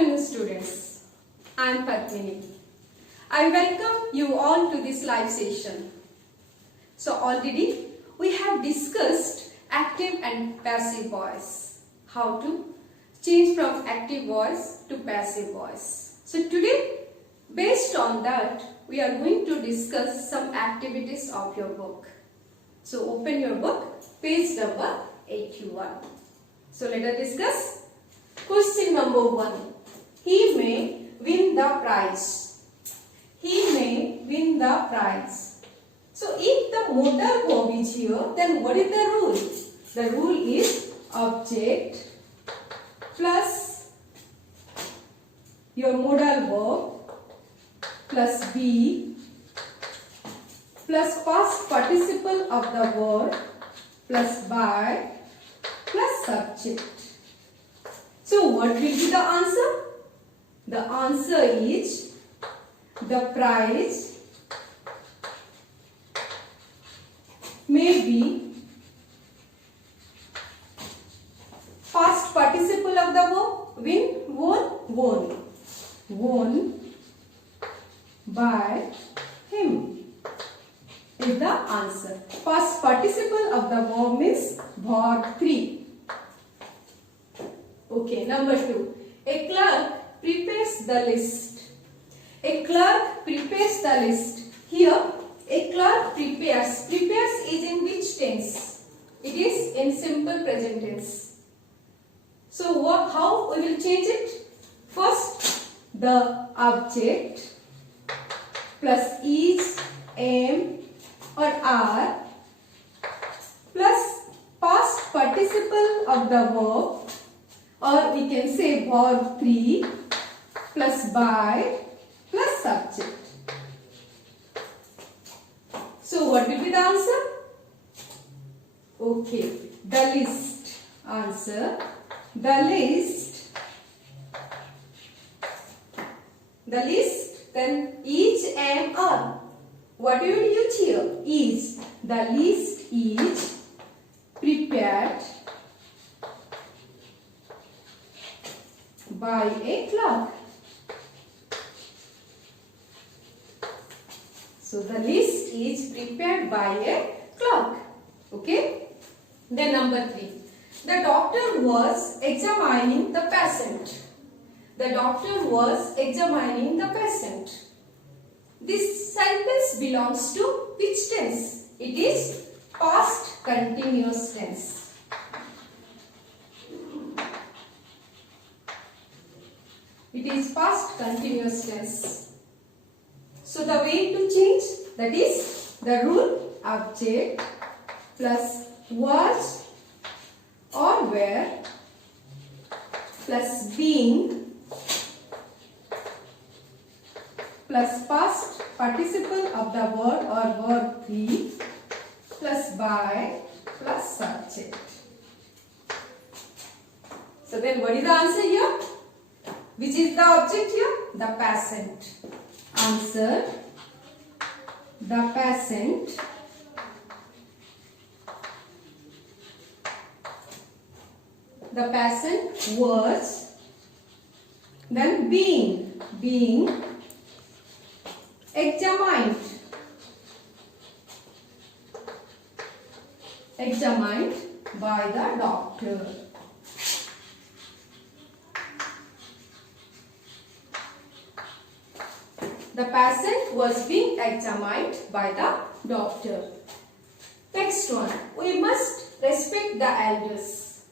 afternoon, students. I am Padmini. I welcome you all to this live session. So already we have discussed active and passive voice. How to change from active voice to passive voice. So today, based on that, we are going to discuss some activities of your book. So open your book, page number 81. So let us discuss. Question number 1. He may win the prize. He may win the prize. So if the modal verb is here, then what is the rule? The rule is object plus your modal verb plus be plus past participle of the word plus by plus subject. So what will be the answer? The answer is the prize may be past participle of the verb win, won, won by him is the answer. Past participle of the verb means verb 3. Okay, number 2. A clerk prepares the list. A clerk prepares the list. Here, a clerk prepares. Prepares is in which tense? It is in simple present tense. So, how we will change it? First, the object plus is, am or are plus past participle of the verb, or we can say verb 3 plus by plus subject. So what will be the answer? Okay, the list. Answer, the list. The list, then each, am, are. What do you use here? Is. The list is prepared by a clerk. So the list is prepared by a clerk. Okay. Then number 3. The doctor was examining the patient. The doctor was examining the patient. This sentence belongs to which tense? It is past continuous tense. It is past continuous tense. So the way to change, that is the rule object plus was or were plus being plus past participle of the word or verb 3 plus by plus subject. So then what is the answer here? Which is the object here? The patient. Answer, the patient. The patient was, then being examined by the doctor. The patient was being examined by the doctor. Next one. We must respect the elders.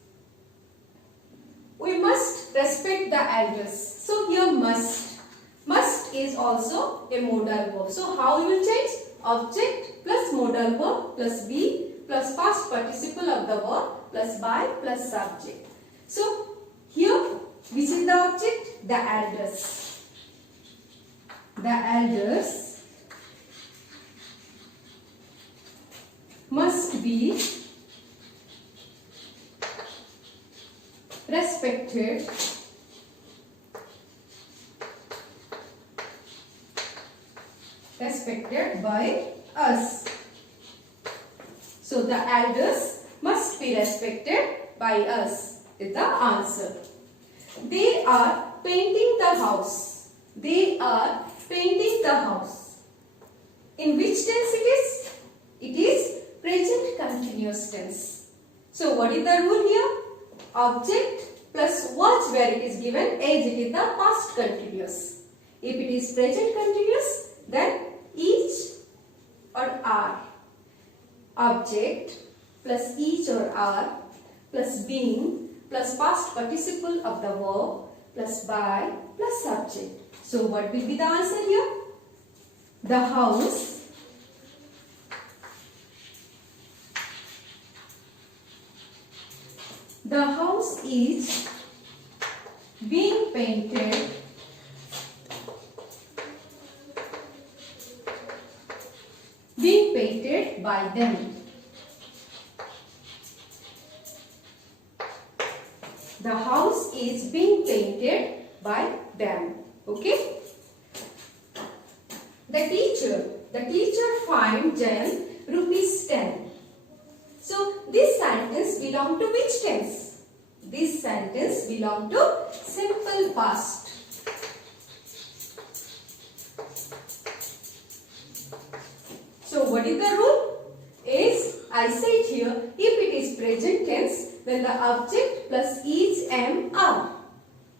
We must respect the elders. So here must. Must is also a modal verb. So how we will change? Object plus modal verb plus be plus past participle of the verb plus by plus subject. So here which is the object? The elders. The elders must be respected by us. So the elders must be respected by us is the answer. They are painting the house. They are painting the house. In which tense it is? It is present continuous tense. So what is the rule here? Object plus was where it is given as it is the past continuous. If it is present continuous, then each or are. Object plus each or are plus being plus past participle of the verb plus by plus subject. So what will be the answer here? The house is being painted by them. The house is being painted by them. Okay? The teacher fined Jan ₹10. So this sentence belongs to which tense? This sentence belongs to simple past. So what is the rule? As I said here, if it is present tense, then the object plus is, am, are.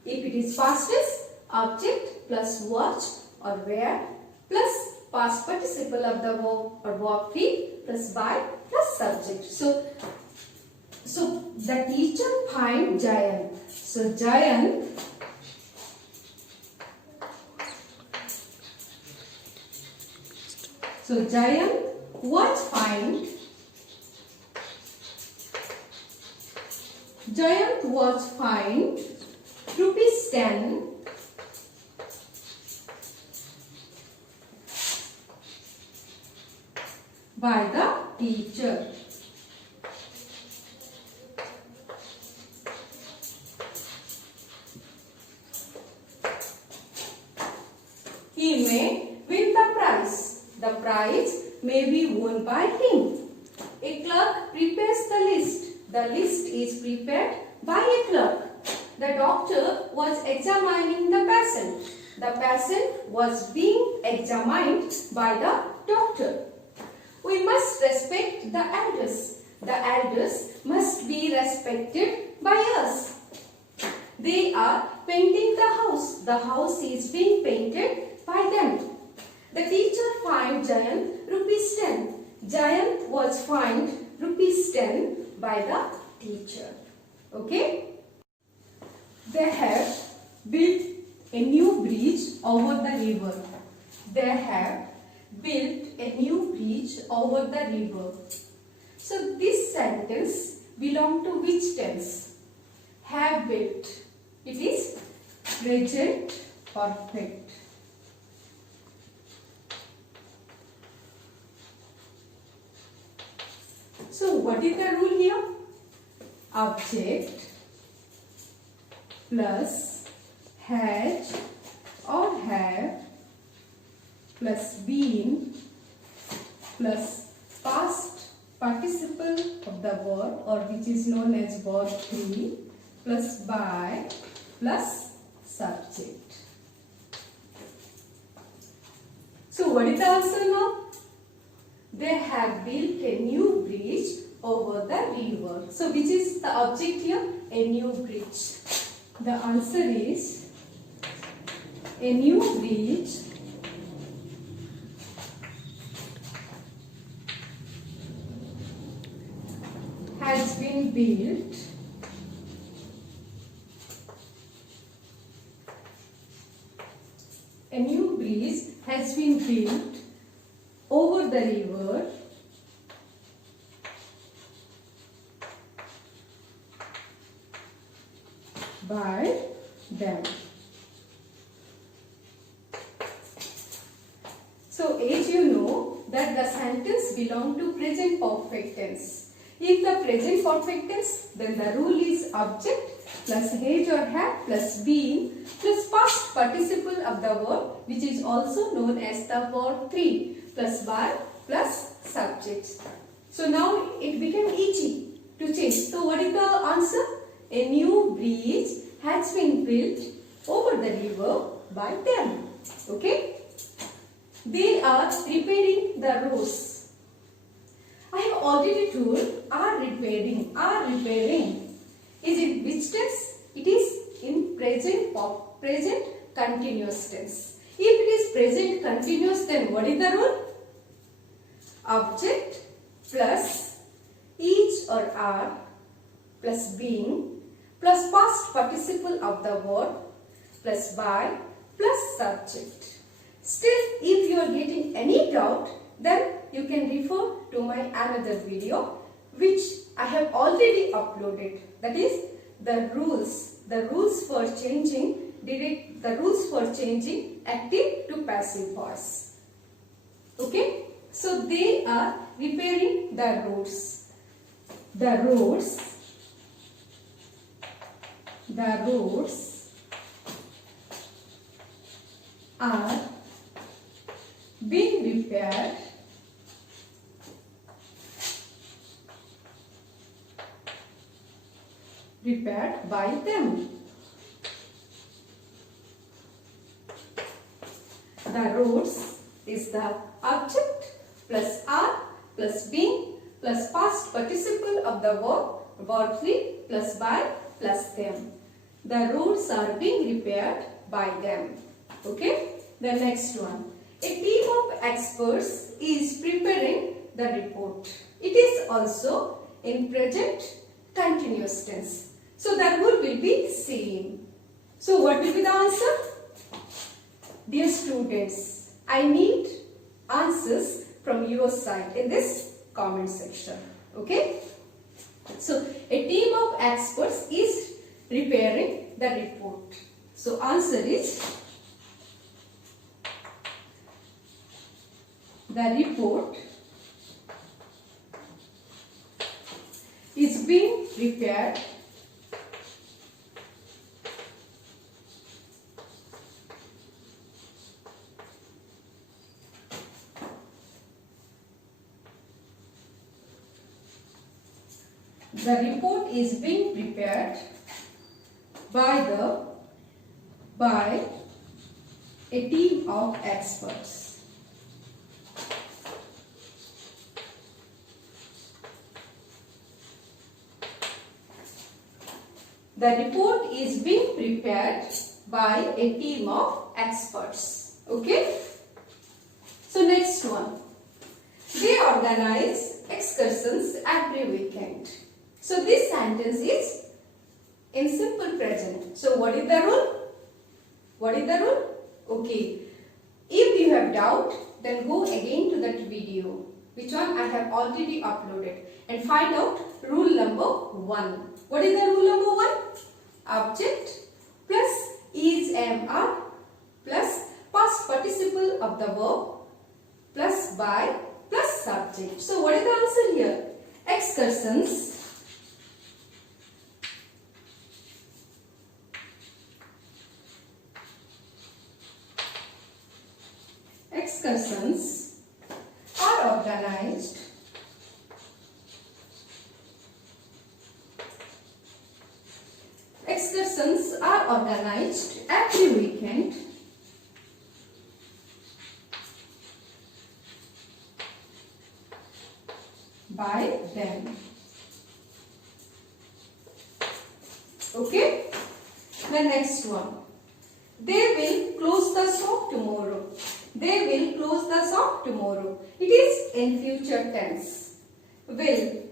If it is past tense, object plus was or were plus past participle of the verb or verb 3 plus by plus subject. So the teacher fined Jayan. So Jayan was fined. Jayan was fined ₹10 by the teacher. He may win the prize. The prize may be won by him. A clerk prepares the list. The list is prepared by a clerk. The doctor was examining the patient. The patient was being examined by the doctor. We must respect the elders. The elders must be respected by us. They are painting the house. The house is being painted by them. The teacher fined Jayan ₹10. Jayan was fined ₹10 by the teacher. Okay? They have built a new bridge over the river. They have built a new bridge over the river. So this sentence belongs to which tense? Have built. It is present perfect. So what is the rule here? Object plus has or have plus been plus past participle of the verb or which is known as verb 3 plus by plus subject. So what is the answer now? They have built a new bridge over the river. So which is the object here? A new bridge. The answer is a new bridge has been built over the river by them. So as you know that the sentence belongs to present perfect tense. If the present perfect tense, then the rule is object plus has or have plus been plus past participle of the verb which is also known as the verb 3 plus by plus subject. So now it became easy to change. So what is the answer? A new bridge has been built over the river by them. Okay? They are repairing the roads. I have already told are repairing. Is it which tense? It is in present continuous tense. If it is present continuous, then what is the rule? Object plus is or are plus being plus past participle of the word plus by plus subject. Still, if you are getting any doubt, then you can refer to my another video which I have already uploaded. That is the rules for changing active to passive voice. Okay? So they are repairing the roads. The roads are being repaired by them. The roads is the object plus are plus being plus past participle of the verb 3 plus by plus them. The roads are being repaired by them. Okay? The next one. A team of experts is preparing the report. It is also in present continuous tense. So that word will be same. So what will be the answer? Dear students, I need answers from your side in this comment section. Okay? So a team of experts is preparing the report. So answer is the report is being prepared by a team of experts. The report is being prepared by a team of experts. Okay? So next one. They organize excursions every weekend. So this sentence is in simple present. So what is the rule? Okay. If you have doubt, then go again to that video, which one I have already uploaded, and find out rule number 1. What is the rule number 1? Object plus is, am, are plus past participle of the verb plus by plus subject. So what is the answer here? Excursions are organized every weekend by them. Okay? The next one. They will close the shop tomorrow. They will close the shop tomorrow. It is in future tense. Will.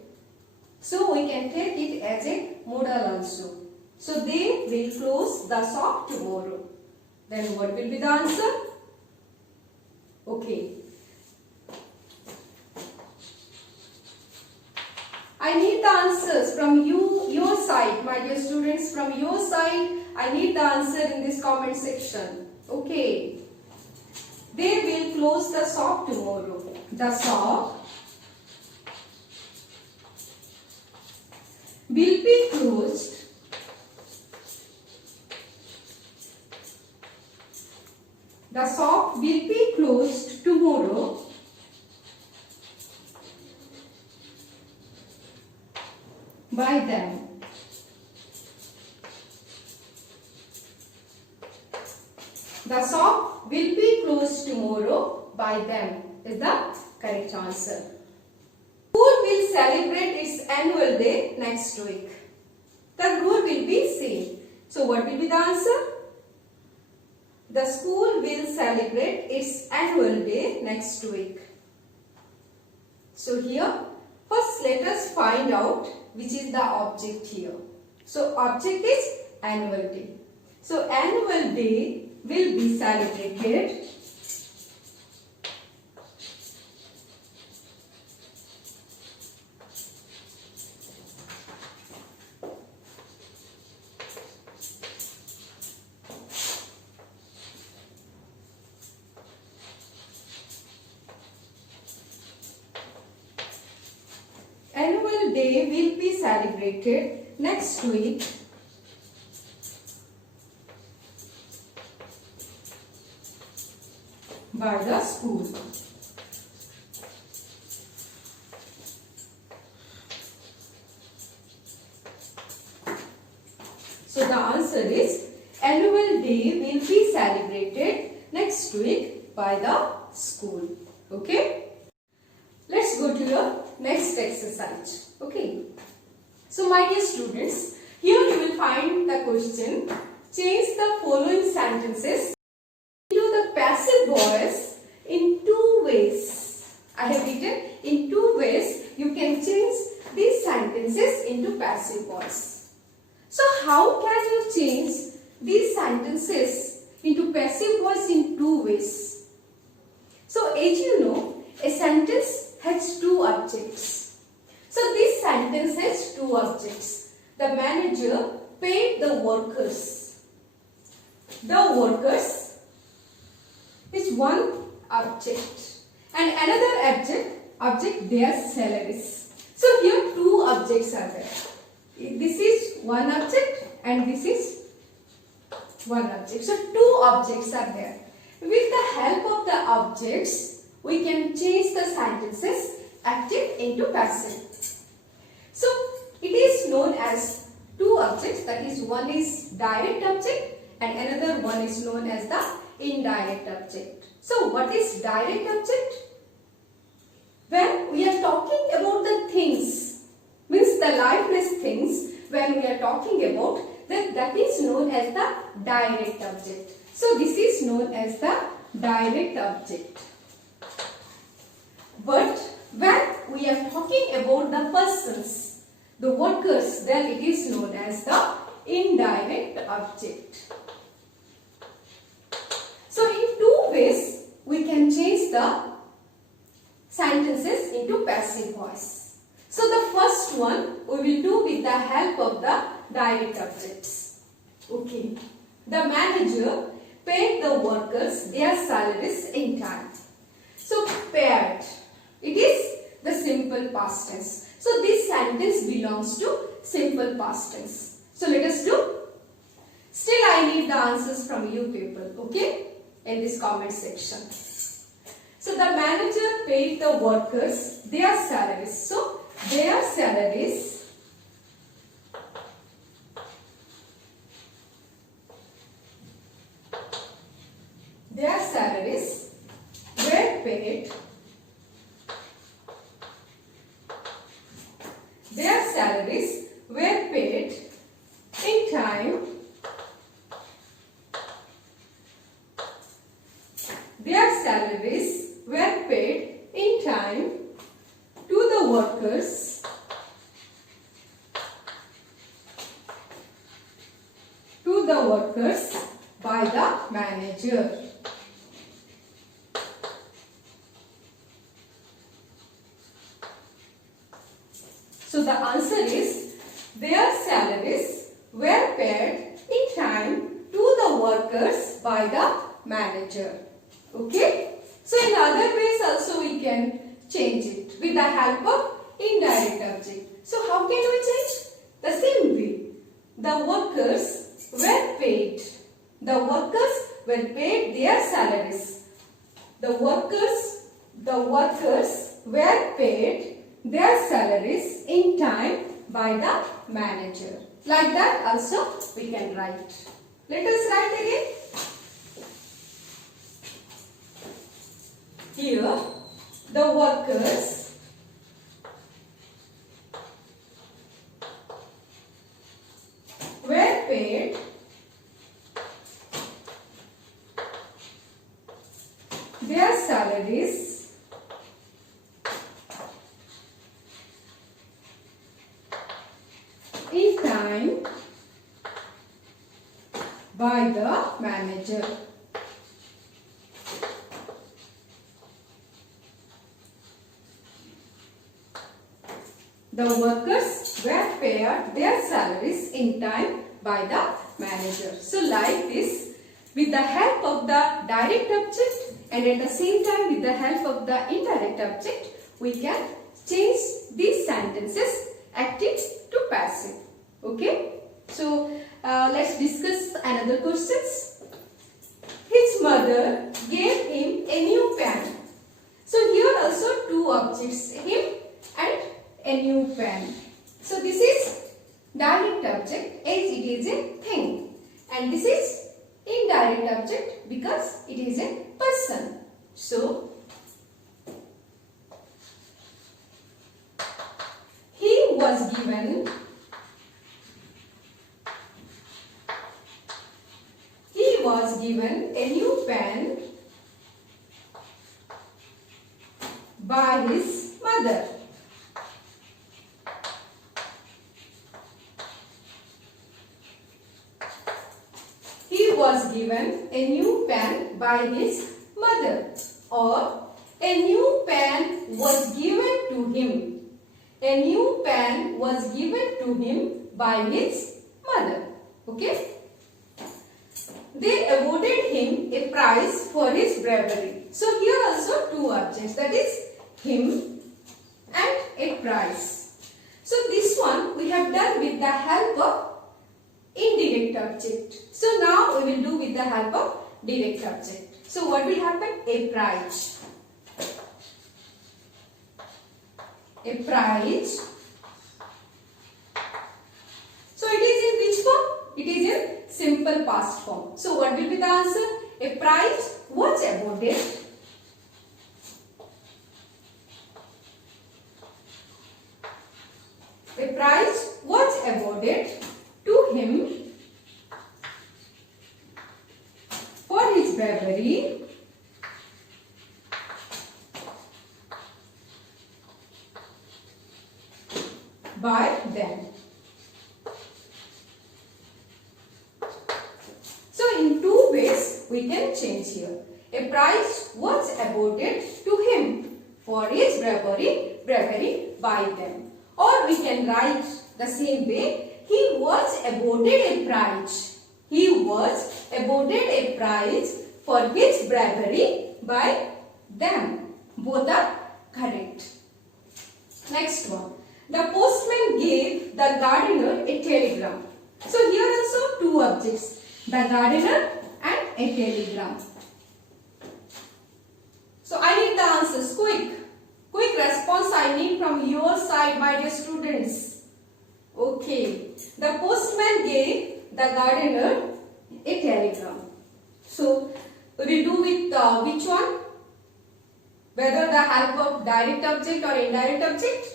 So we can take it as a modal also. So they will close the shop tomorrow. Then what will be the answer? Okay. I need the answers from your side, my dear students, from your side. I need the answer in this comment section. Okay. They will close the shop tomorrow. The shop will be closed tomorrow by them. The shop will be closed tomorrow by them is the correct answer. School will celebrate its annual day next week. The rule will be same. So what will be the answer? The school will celebrate its annual day next week. So here, first let us find out which is the object here. So object is annual day. So annual day will be celebrated celebrated next week by the school. So the answer is annual day will be celebrated next week by the school. Okay. Let's go to your next exercise. Okay. So my dear students, here you will find the question. Change the following sentences into the passive voice in two ways. I have written in two ways you can change these sentences into passive voice. So how can you change these sentences into passive voice in two ways? So as you know, a sentence has two objects. So this sentence has two objects. The manager paid the workers. The workers is one object and another object their salaries. So here two objects are there. This is one object and this is one object. So two objects are there. With the help of the objects, we can change the sentences active into passive. So it is known as two objects, that is one is direct object and another one is known as the indirect object. So what is direct object? When we are talking about the things, means the lifeless things, when we are talking about that is known as the direct object. So this is known as the direct object. But when we are talking about the persons, the workers, then it is known as the indirect object. So in two ways we can change the sentences into passive voice. So the first one we will do with the help of the direct objects. Okay. The manager paid the workers their salaries in time. So paid, it is the simple past tense. So this sentence belongs to simple past tense. So let us do. Still I need the answers from you people, okay, in this comment section. So the manager paid the workers their salaries. So their salaries were paid. Their salaries were paid in time. Their salaries were paid in time to the workers by the manager. So the answer is their salaries were paid in time to the workers by the manager. Okay. So in other ways also we can change it with the help of indirect object. So how can we change? The same way. The workers were paid. The workers were paid their salaries. The workers were paid their salaries in time by the manager. Like that also we can write. Let us write again. the workers were paid their salaries in time by the manager. The workers were paid their salaries in time by the manager. So like this, with the help of the direct object and at the same time with the help of the indirect object, we can change these sentences active to passive. Okay. So let's discuss another questions. His mother gave him a new pen. So here also two objects, him and a new pen. So this is direct object as it is a thing, and this is indirect object because it is a person. So he was given a new pen by his mother. He was given a new pen by his mother, or a new pen was given to him. A new pen was given to him by his mother. Okay. They awarded him a prize for his bravery. So here also two objects, that is him and a prize. So this one we have done with the help of indirect object. So now we will do with the help of direct object. So what will happen? A prize. A prize. So it is in which form? It is in simple past form. So what will be the answer? A prize was awarded. A prize was awarded to him for his bravery by them. So in two ways we can change here. A prize was awarded to him for his bravery by them. Or we can write the same way. He was awarded a prize. He was awarded a prize for his bravery by them. Both are correct. Next one. The postman gave the gardener a telegram. So here also two objects. The gardener and a telegram. So I need the answers. Quick response I need from your side, my dear students. Okay. The postman gave the gardener a telegram. So we will do with which one? Whether the help of direct object or indirect object?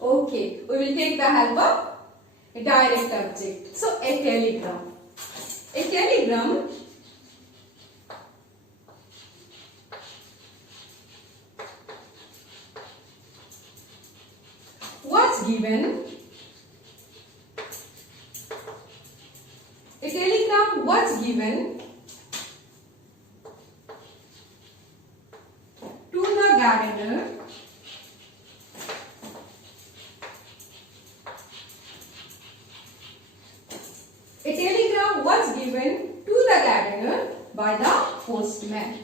Okay. We will take the help of a direct object. So a telegram. A telegram was given. A telegram was given to the gardener A telegram was given to the gardener by the postman.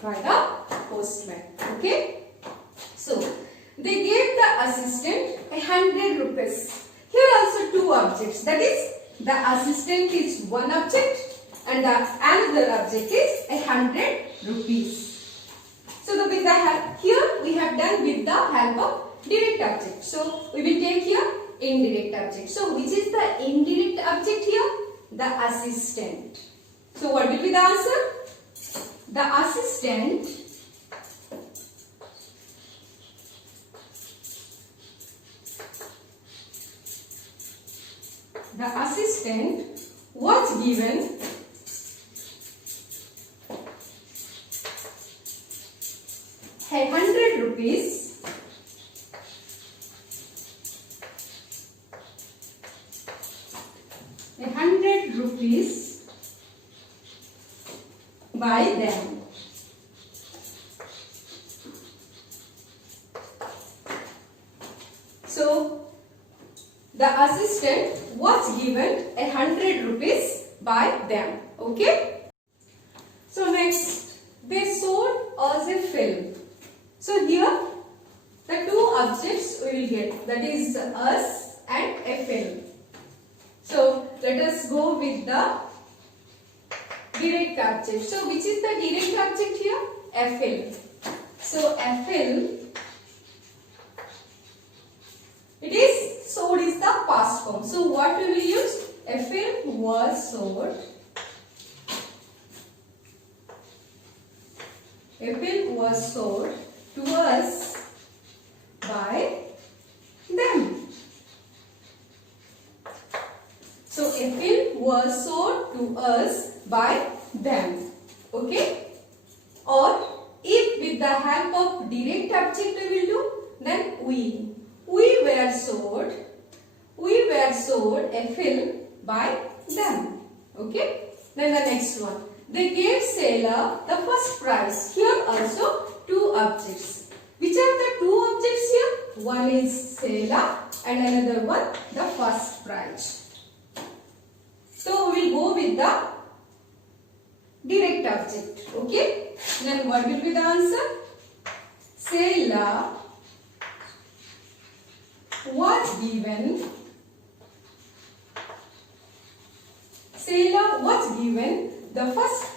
By the postman. Okay. So they gave the assistant 100 rupees. Here also two objects. That is, the assistant is one object and the another object is 100 rupees. So with the help, here we have done with the help of direct object. So we will take here indirect object. So which is the indirect object here? the assistant. So what will be the answer? The assistant was given 100 rupees by them. So the assistant was given 100 rupees by them. Okay. So next, they sold us a film. So here the two objects we will get, that is us and a film. So let us go with the direct object. So which is the direct object here? A film. So a film, it is sold is the past form. So what we will use? A film was sold. A film was sold to us by them. So a film was sold to us by them. Okay? Or if with the help of direct object we will do, then we were sold a film by them. Okay? Then the next one. They gave sailor the first prize. Here also two objects. Which are the two objects here? One is sailor and another one the first prize. So we will go with the direct object. Okay? Then what will be the answer? Sailor was given the first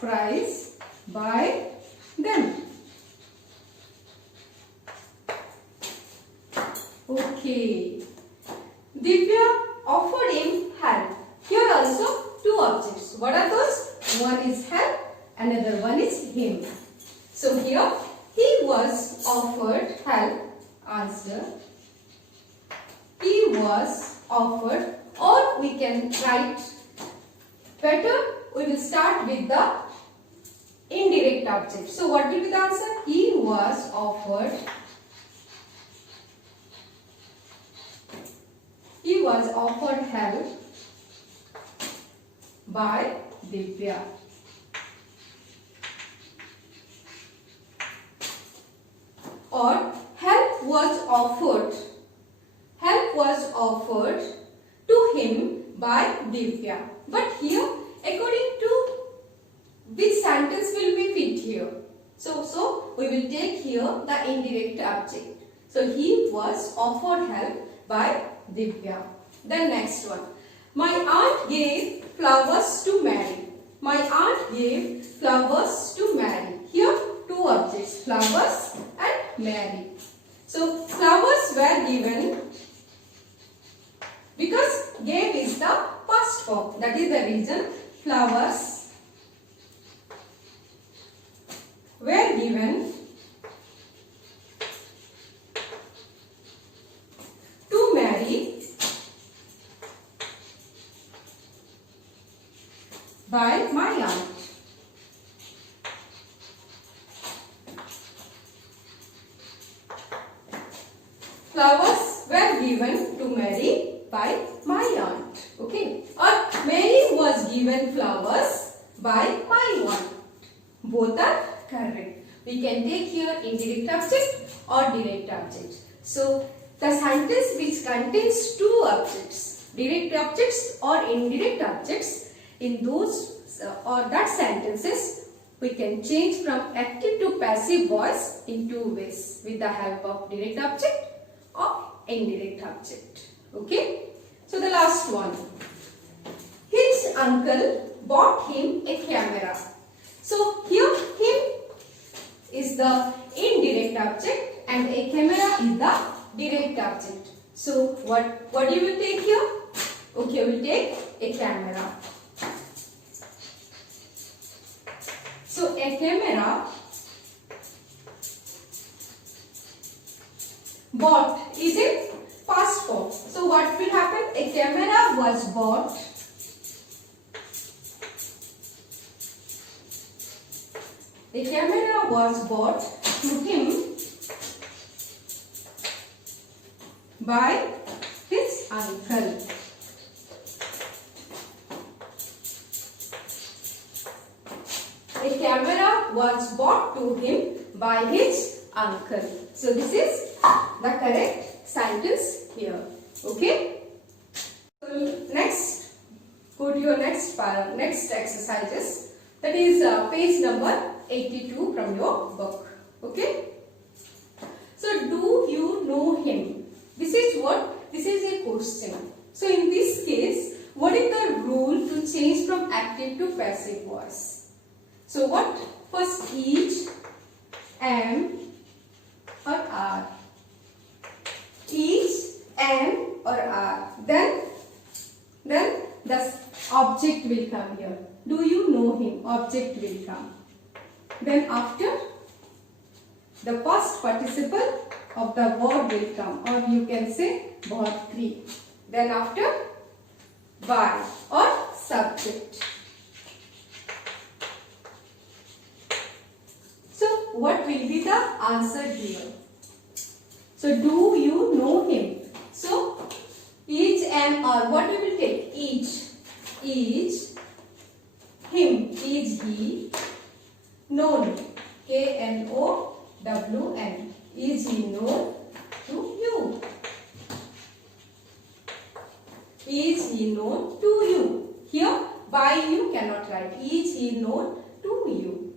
prize by them. Okay. Divya offered him help. Here also two objects. What are those? One is help, another one is him. So here he was offered help. Answer. He was offered, or we can write better. We will start with the indirect object. So what will be the answer? He was offered. He was offered help by Divya. Or help was offered to him by Divya. But here, according to which sentence will be fit here? So we will take here the indirect object. So he was offered help by Divya. Then next one. My aunt gave flowers to Mary. My aunt gave flowers to Mary. Here two objects, flowers and Mary. So flowers were given because gave is the past form. That is the reason flowers were given to Mary by my aunt. Flowers were given to Mary by my aunt. Okay. Or Mary was given flowers by my aunt. Both are correct. We can take here indirect object or direct object. So the sentence which contains two objects, direct objects or indirect objects, in those or that sentences we can change from active to passive voice in two ways, with the help of direct object or indirect object. Okay. So the last one. His uncle bought him a camera. So here him is the indirect object and a camera is the direct object. So what you will take here? Okay, we'll take a camera. So a camera bought is in past form. So what will happen? A camera was bought. A camera was bought to him by his uncle. A camera was bought to him by his uncle. So this is the correct sentence here. Okay. So next, go to your next exercises. That is page number 82 from your book. Okay. So do you know him? This is what? This is a question. So in this case, what is the rule to change from active to passive voice? So what? First each, am or are. Each, am or are. Then the object will come here. Do you know him? Object will come. Then after, the past participle of the verb will come, or you can say verb 3. Then after, by or subject. So what will be the answer here? So do you know him? So each, am, or what you will take? Each, him, is he, known, K-N-O-W-N, is he known to you? Is he known to you? Here by you cannot write. Is he known to you?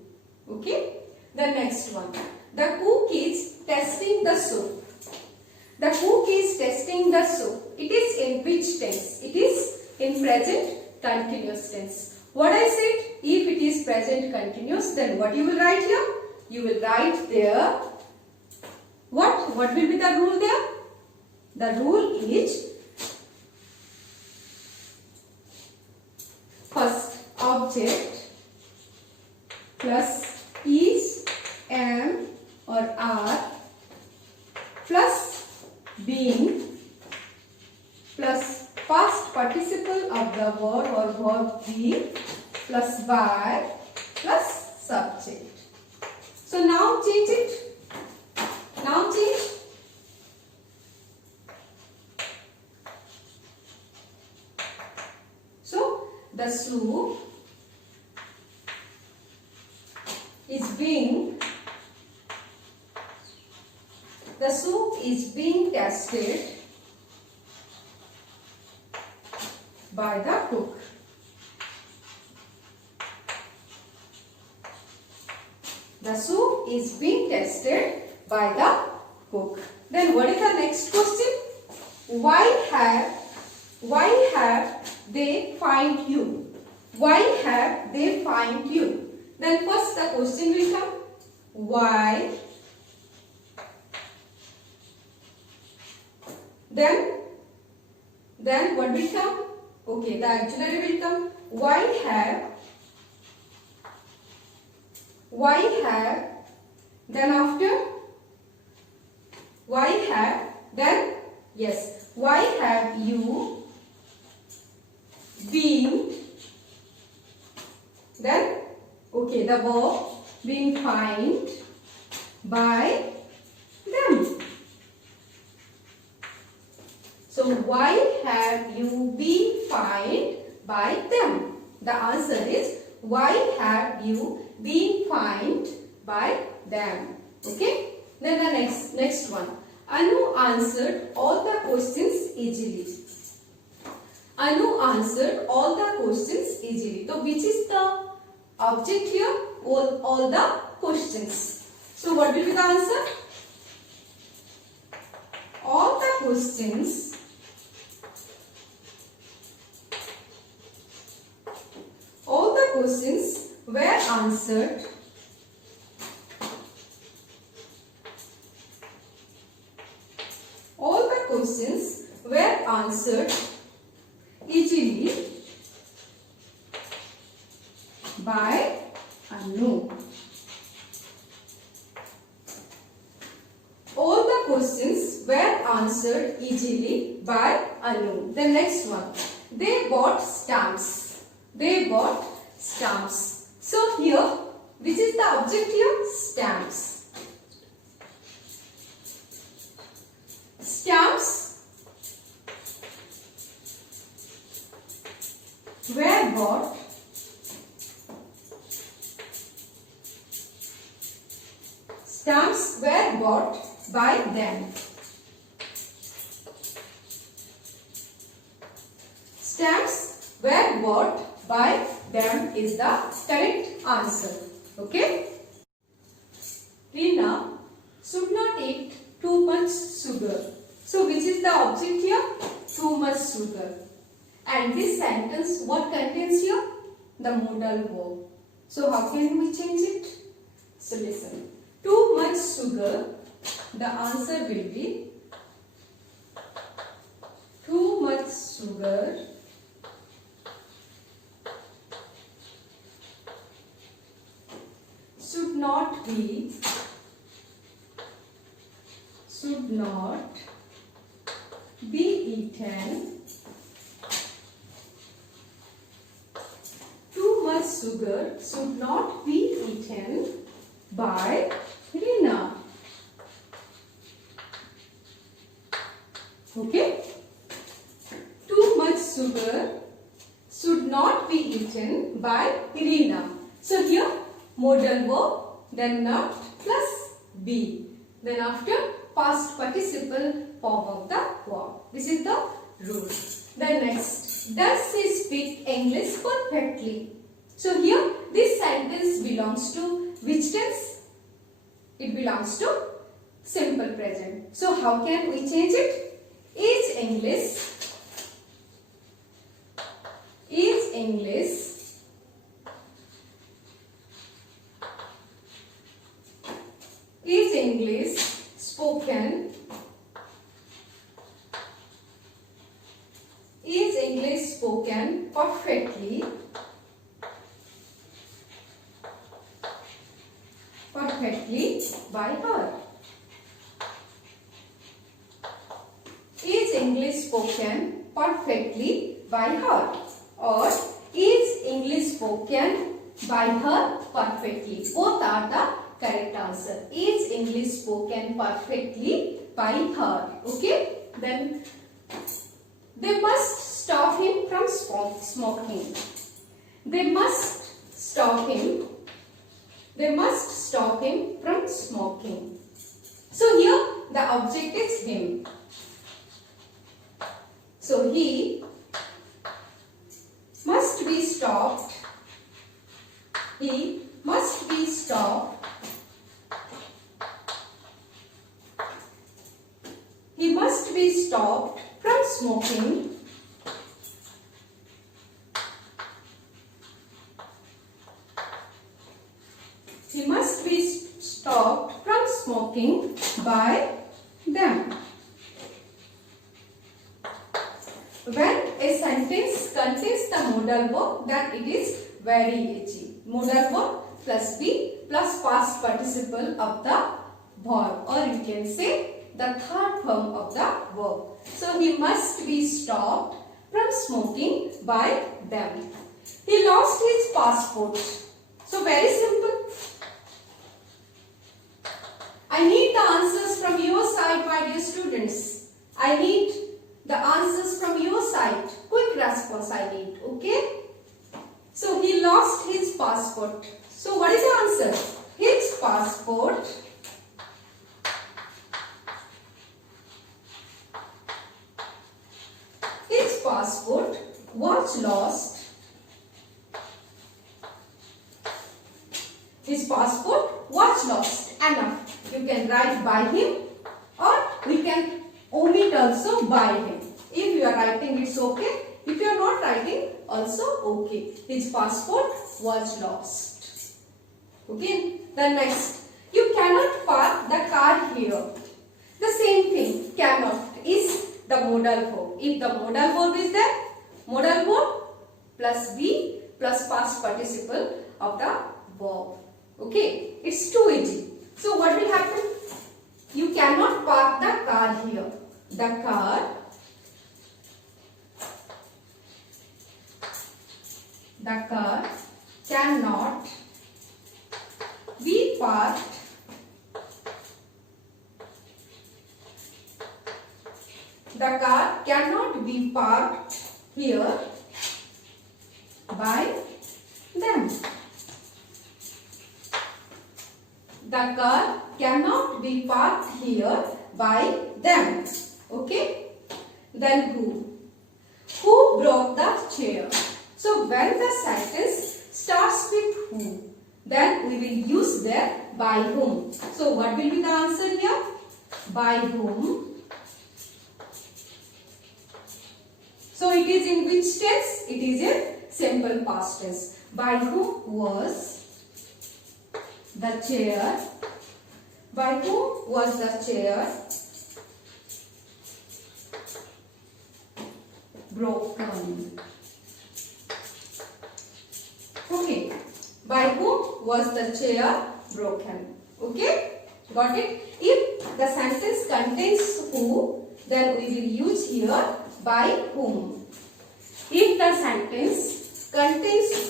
Okay. The next one. The cook is testing the soup. The cook is testing the soup. It is in which tense? It is in present continuous tense. What I said? If it is present continuous, then what you will write here? You will write there. What will be the rule there? The rule is first object plus is, am or are plus being plus past participle of the verb or verb be plus by plus subject. So now change it. Now change. So the soup is being tested by the cook. The soup is being tested by the cook. Then what is the next question? Why have they find you? Why have they find you? Then first the question will come. Why? Then what will come? Okay, the auxiliary will come. Why have, then after, why have, then, yes, why have you been, then, okay, the verb been fined by them. So, why have you been fined by them? The answer is, why have you been fined by them? Okay. Then the next one. Anu answered all the questions easily. Anu answered all the questions easily. So, which is the object here? All the questions. So, what will be the answer? All the questions were answered answered easily by unknown. All the questions were answered easily by unknown. The next one. They bought stamps. They bought stamps. So here, which is the object here? Stamps. Stamps were bought by them. Stamps were bought by them is the correct answer. Okay. Rina should not eat too much sugar. So which is the object here? Too much sugar. And this sentence what contains here? The modal verb. So how can we change it? So listen. Too much sugar. The answer will be too much sugar should not be eaten. Too much sugar should not be eaten by Rina. Okay. Too much sugar should not be eaten by Rina. So here modal verb, then not plus be. Then after past participle form of the verb. This is the rule. Then next, does she speak English perfectly? So here this sentence belongs to which tense? It belongs to simple present. So how can we change it? Is English spoken perfectly by her? Is English spoken perfectly by her? Or is English spoken by her perfectly? Both are the correct answer. Is English spoken perfectly by her? Okay. Then they must stop him from smoking. They must stop him from smoking. So here the object is him. So he must be stopped. He must be stopped. He must be stopped from smoking. He must be stopped from smoking by them. When a sentence contains the modal verb, then it is very easy. Modal verb plus be plus past participle of the verb, or you can say the third form of the verb. So he must be stopped from smoking by them. He lost his passport. So very simple. I need the answers from your side, my dear students. I need the answers from your side. Quick response I need. Okay. So he lost his passport. So what is the answer? His passport was lost. His passport was lost. Enough. You can write by him, or we can omit also by him. If you are writing, it's okay. If you are not writing, also okay. His passport was lost. Okay. Then next, you cannot park the car here. The same thing, cannot is the modal verb. If the modal verb is there, modal verb plus be plus past participle of the verb. Okay, it's too easy. So what will happen? You cannot park the car here. The car cannot be parked here by them. The car cannot be parked here by them. Okay? Then who? Who broke the chair? So when the sentence starts with who, then we will use there by whom. So what will be the answer here? By whom. So it is in which tense? It is in simple past tense. By whom was the chair? By whom was the chair broken? Okay. By whom was the chair broken? Okay. Got it? If the sentence contains who, then we will use here by whom. If the sentence contains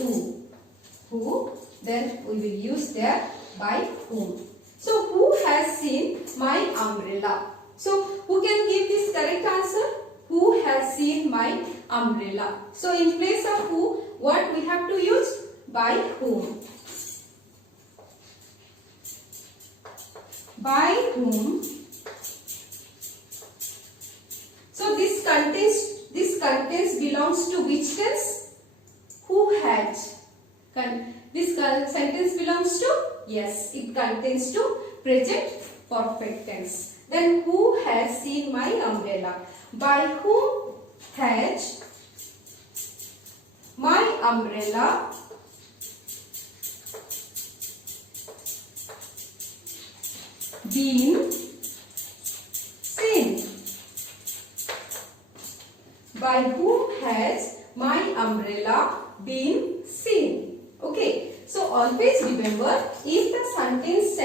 who, then we will use there by whom. So who has seen my umbrella? So who can give this correct answer? Who has seen my umbrella? So in place of who, what we have to use? By whom. By whom. So this contains belongs to which tense? Who had. This sentence belongs to? Yes, it contains to present perfect tense. Then who has seen my umbrella? By whom has my umbrella been seen? By whom has my umbrella been seen? Okay. So always remember, if the sentence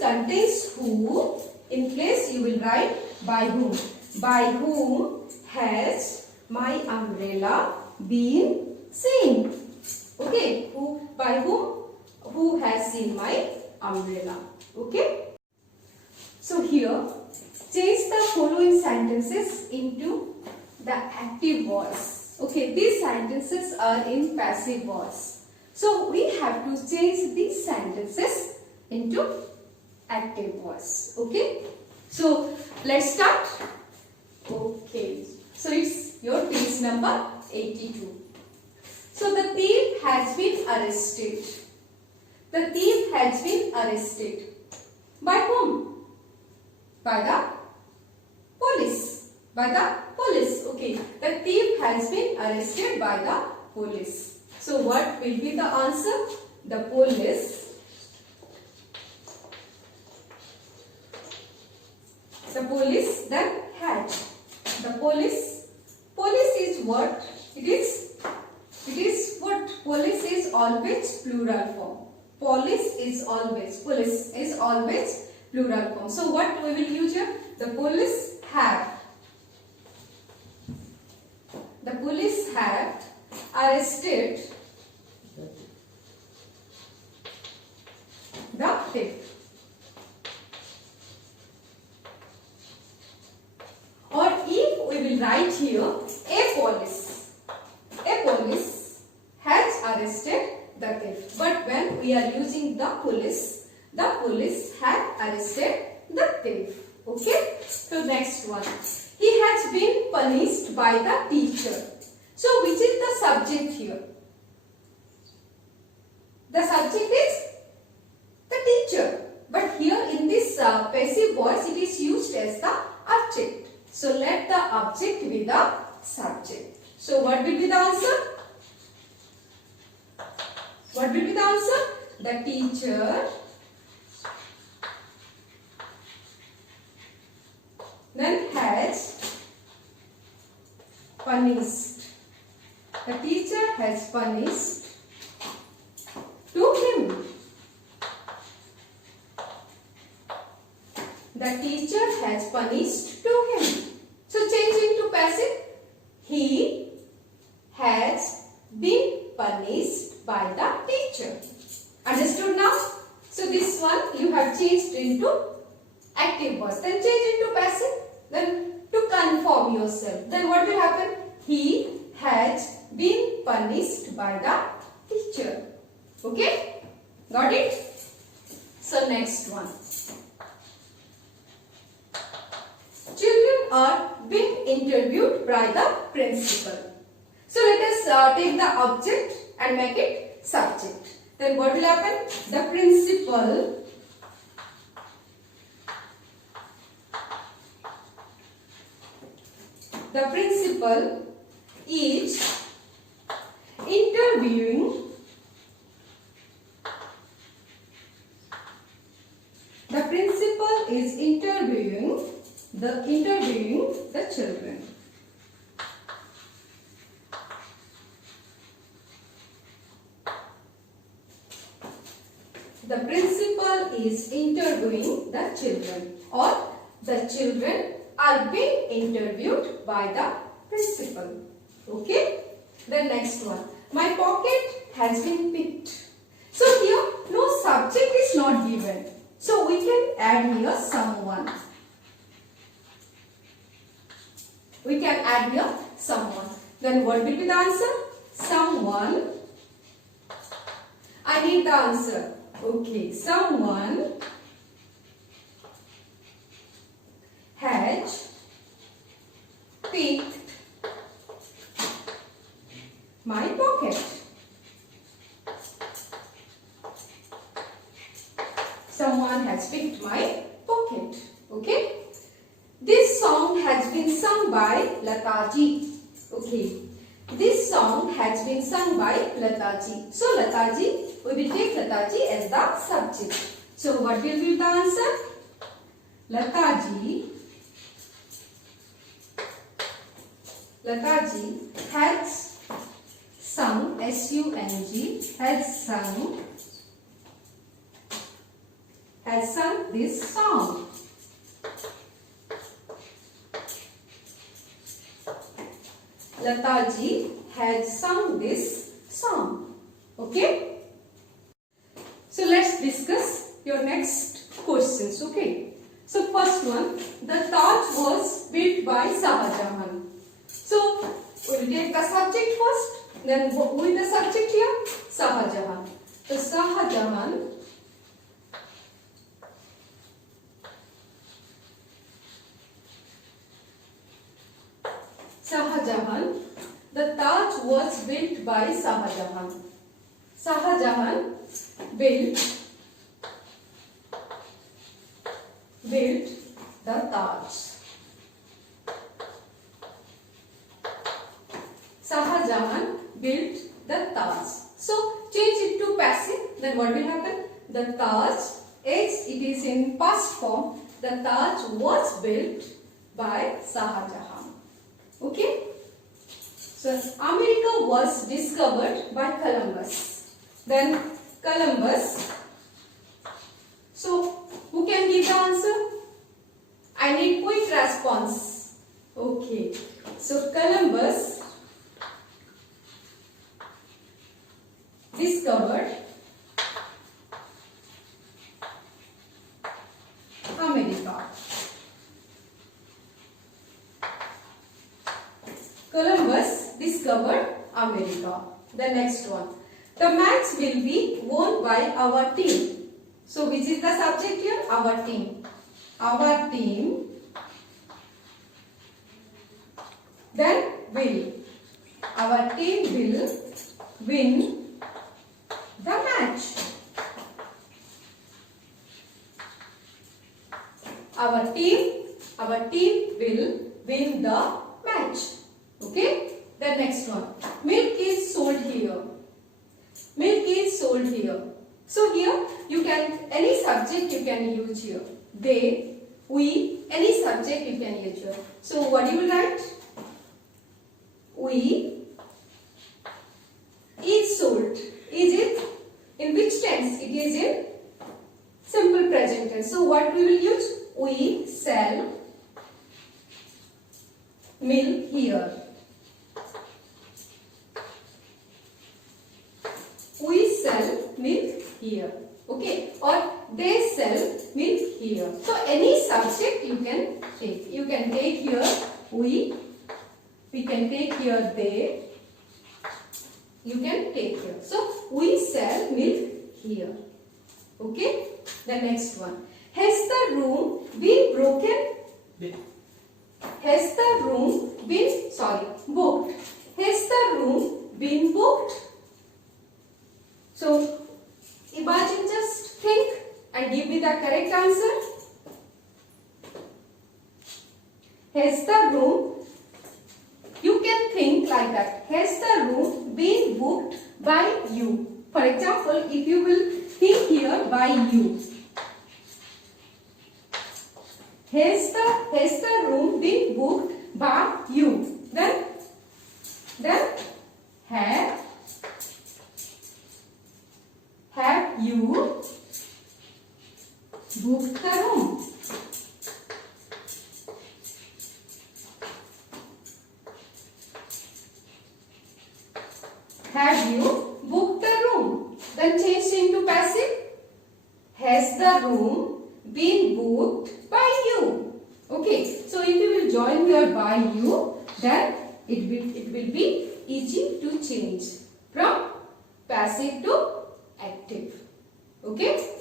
contains who, in place you will write by whom. By whom has my umbrella been seen? Okay. By whom? Who has seen my umbrella? Okay. So here, change the following sentences into the active voice. Okay. These sentences are in passive voice. So we have to change these sentences into active voice. Okay. So let's start. Okay. So it's your page number 82. So the thief has been arrested. The thief has been arrested. By whom? By the police. By the police. Okay. The thief has been arrested by the police. So what will be the answer? The police. The police then had. The police. Police is what? It is what? Police is always plural form. Police is always plural form. So what we will use here? The police have. The police have arrested the thief. Or if we will write here, a police has arrested the thief. But when we are using the police had arrested the thief. Okay. So next one. He has been punished by the teacher. So which is the subject here? The subject is the teacher. But here in this passive voice, it is used as the object. So let the object be the subject. So what will be the answer? What will be the answer? The teacher then has punished. The teacher has punished to him. The teacher has punished to him. So change into passive. He has been punished by the teacher. Understood now? So this one you have changed into active voice. Then change into passive. Then to confirm yourself. Then what will happen? He has been punished by the teacher. Okay? Got it? So next one. Children are being interviewed by the principal. So let us take the object and make it subject. Then what will happen? The principal is interviewing the children. The principal is interviewing the children, or the children are being interviewed by the principal. Okay? The next one. My pocket has been picked. So here no subject is not given. So we can add here someone. We can add here someone. Then what will be the answer? Someone. I need the answer. Okay, someone has picked my pocket. Someone has picked my pocket. Okay. This song has been sung by Lataji. Okay. This song has been sung by Lataji. So Lataji, we will take Lataji as the subject. So what will be the answer? Lataji has sung, S-U-N-G, has sung this song. Lataji has sung this song. Okay? So let's discuss your next questions. Okay? So first one, the Taj was built by Shah Jahan. So we will take the subject first. Then who is the subject here? Shah Jahan. So Shah Jahan, the Taj was built by Shah Jahan. Shah Jahan built the Taj. Shah Jahan built the Taj. So change it to passive. Then what will happen? The Taj, as it is in past form, the Taj was built by Shah Jahan. Okay? So America was discovered by Columbus. Then Columbus. So who can give the answer? I need quick response. Okay. So Columbus discovered America. Columbus discovered America. The next one. The match will be won by our team. So which is the subject here? Our team. Our team then will. Our team will win the match. Our team will win the match. Okay? The next one. Milk is sold here. Milk is sold here. So here you can, any subject you can use here. They, we, any subject you can use here. So what you will write? We is sold. Is it in which tense? It is in simple present tense. So what we will use? We sell milk here. We sell milk here. Okay, or they sell milk here. So any subject you can take. You can take here we can take here they, you can take here. So we sell milk here. Okay, the next one. Has the room been broken? Has the room been booked? Has the room been booked? So imagine, just think and give me the correct answer. Has the room, you can think like that. Has the room been booked by you? For example, if you will think here by you. Has the room been booked by you? Then have you booked the room? Have you booked the room? Then change into passive. Has the room been booked by you? Okay. So if you will join your by you, then it will be easy to change from passive to active. Okay.